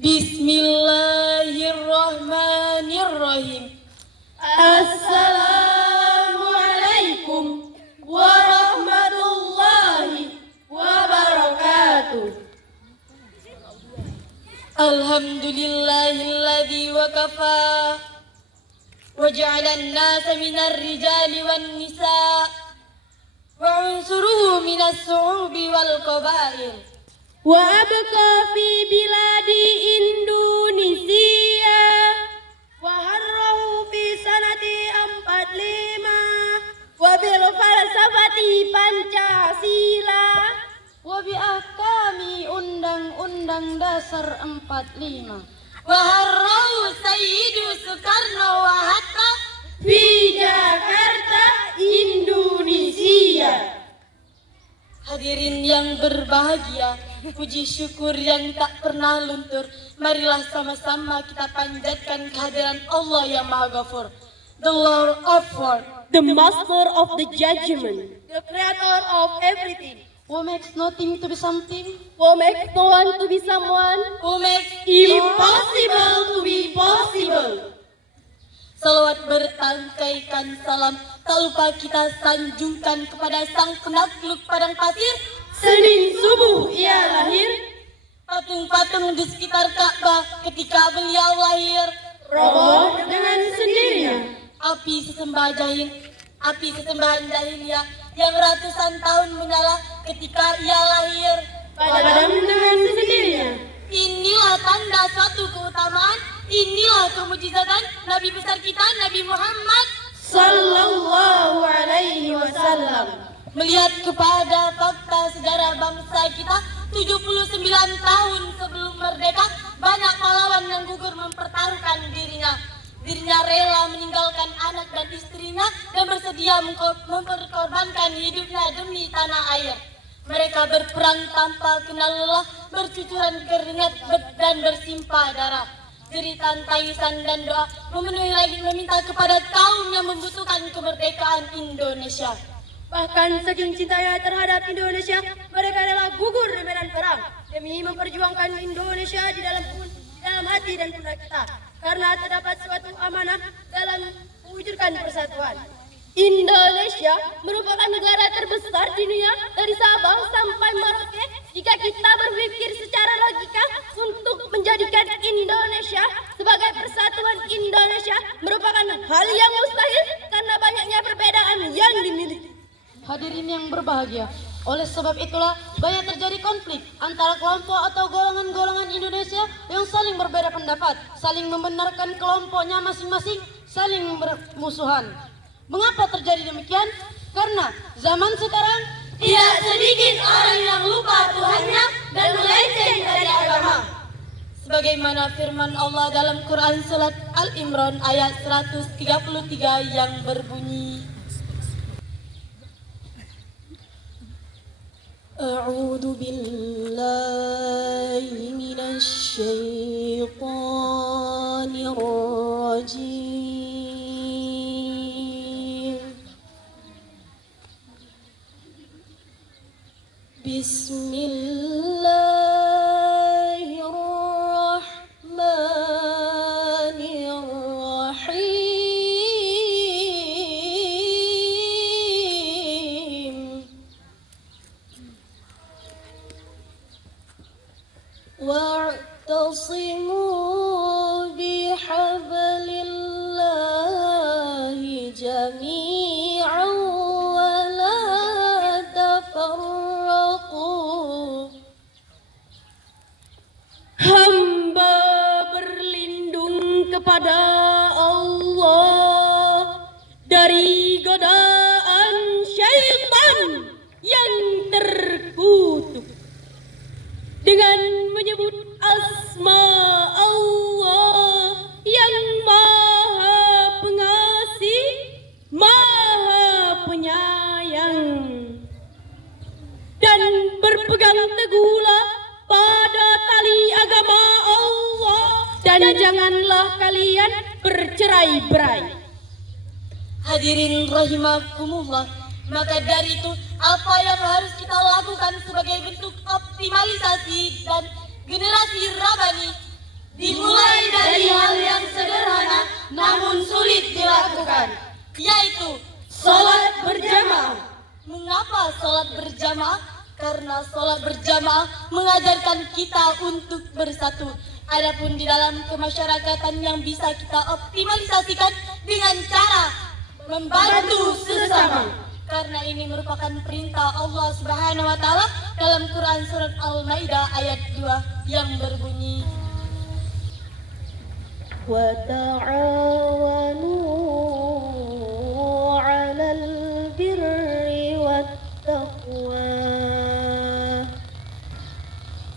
Bismillahirrahmanirrahim. Assalamualaikum warahmatullahi wabarakatuh. Alhamdulillahilladzi wakafa waja'alan nasa minar rijali wan nisa wa unsuruhu minas su'ubi wal qabail Wa abqa fi biladi Indonesia wa harrahu fi sanati 45 wa bil falsafati Pancasila wa bi ahkami undang-undang dasar 45 wa harrau Sayyidu Soekarno wa Hatta fi Jakarta, Indonesia. Hadirin yang berbahagia, puji syukur yang tak pernah luntur, marilah sama-sama kita panjatkan kehadiran Allah yang Maha Ghafur, the Lord of World, The master of the judgment, the creator of everything, who makes nothing to be something, who makes no one to be someone, who makes impossible to be possible. Salawat bertangkaikan salam, tak lupa kita sanjungkan kepada sang penakluk padang pasir. Senin subuh ia lahir, Patung-patung di sekitar Ka'bah ketika beliau lahir. roboh dengan sendirinya. Api sesembahan jahiliyah yang ratusan tahun menyala ketika ia lahir. Padam dengan sendirinya. Inilah tanda suatu keutamaan, inilah kemujizatan Nabi besar kita, Nabi Muhammad Sallallahu alaihi wasallam. Melihat kepada fakta sejarah bangsa kita, 79 tahun sebelum merdeka, banyak pahlawan yang gugur mempertaruhkan dirinya. Dirinya rela meninggalkan anak dan istrinya dan bersedia memperkorbankan hidupnya demi tanah air. Mereka berperang tanpa kenal lelah, bercucuran keringat dan bersimpah darah. Jeritan, tangisan, dan doa memenuhi lagi meminta kepada kaum yang membutuhkan kemerdekaan Indonesia. Bahkan saking cintanya terhadap Indonesia, mereka rela gugur di medan perang demi memperjuangkan Indonesia di dalam hati dan pundak kita. Karena terdapat suatu amanah dalam mewujudkan persatuan. Indonesia merupakan negara terbesar di dunia dari Sabang sampai Merauke. Jika kita berpikir secara logika untuk menjadikan Indonesia sebagai persatuan Indonesia merupakan hal yang mustahil karena banyaknya perbedaan yang dimiliki. Hadirin yang berbahagia, oleh sebab itulah banyak terjadi konflik antara kelompok atau golongan-golongan Indonesia yang saling berbeda pendapat, saling membenarkan kelompoknya masing-masing, saling bermusuhan. Mengapa terjadi demikian? Karena zaman sekarang Tidak sedikit orang yang lupa Tuhannya dan melenceng dari agama. sebagaimana firman Allah dalam Quran surat Al-Imran ayat 133 yang berbunyi, A'udzu billahi minasy syaithanir rajim. Bismillahirrahmanirrahim. Wa'tasimu bihablillahi jami'an wa la tafarraqu. Hamba berlindung kepada Allah dari godaan syaitan yang terkutuk dengan menyebut asma Allah yang Maha Pengasih, Maha Penyayang, dan berpegang teguhlah pada tali agama Allah dan janganlah kalian bercerai-berai. Hadirin rahimakumullah, maka dari itu apa yang harus kita lakukan sebagai bentuk optimalisasi dan generasi rabani berjamaah mengajarkan kita untuk bersatu. Adapun di dalam kemasyarakatan yang bisa kita optimalisasikan dengan cara membantu sesama. Karena ini merupakan perintah Allah Subhanahu wa taala dalam Quran surat Al-Maidah ayat 2 yang berbunyi وتعاونوا على البر والتقوى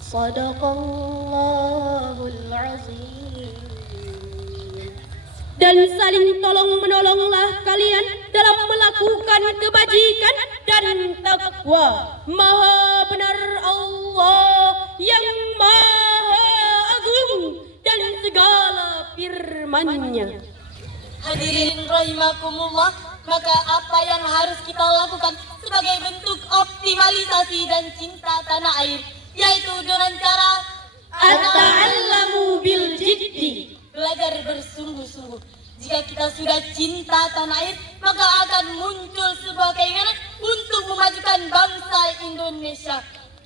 صدق الله العظيم. Dan saling tolong-menolonglah kalian dalam melakukan kebajikan dan takwa. Maha benar Allah yang maha agung dan segala firman-Nya. Hadirin rahimakumullah, maka apa yang harus kita lakukan sebagai bentuk optimalisasi dan cinta tanah air, yaitu dengan cara At-ta'allamu bil jiddi. belajar bersungguh-sungguh. Jika kita sudah cinta tanah air, maka akan muncul sebuah keinginan untuk memajukan bangsa Indonesia.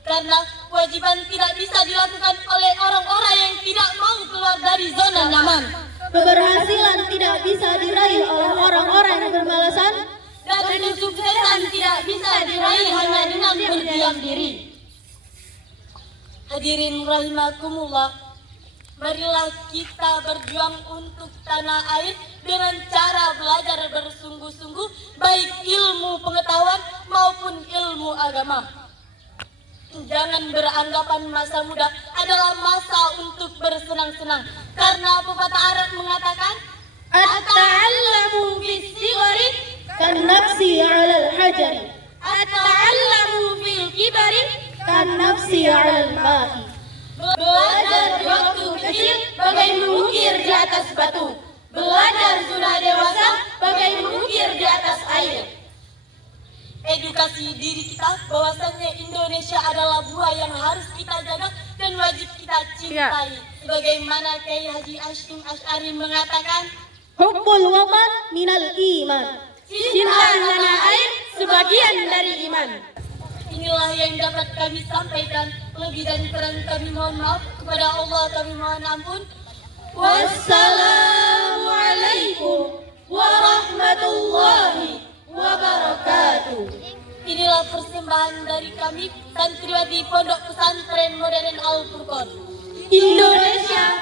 Karena kewajiban tidak bisa dilakukan oleh orang-orang yang tidak mau keluar dari zona nyaman. Keberhasilan tidak bisa diraih oleh orang-orang yang bermalasan. Dan kesuksesan tidak bisa diraih hanya dengan berdiam diri. Hadirin rahimakumullah, marilah kita berjuang untuk tanah air dengan cara belajar bersungguh-sungguh, baik ilmu pengetahuan maupun ilmu agama. Jangan beranggapan masa muda adalah masa untuk bersenang-senang, karena pepatah Arab mengatakan At-ta'allamu bis-sighari kan-nafsi 'alal hajari. At-ta'allamu fil kibari. Kan-nafsi 'alal ma'i. Belajar di waktu kecil bagai mengukir di atas batu. Belajar sudah dewasa bagai mengukir di atas air. Edukasi diri kita bahwasannya Indonesia adalah buah yang harus kita jaga dan wajib kita cintai. Sebagaimana Kiai Haji Hashim Asy'ari mengatakan, Hubbul watan minal iman. Cinta tanah air sebagian dari iman. inilah yang dapat kami sampaikan. Lebih dan kurang kami mohon maaf. Kepada Allah kami mohon ampun. Wassalamualaikum warahmatullahi wabarakatuh. Inilah persembahan dari kami santriwati Pondok Pesantren Modern Al Furqon. Indonesia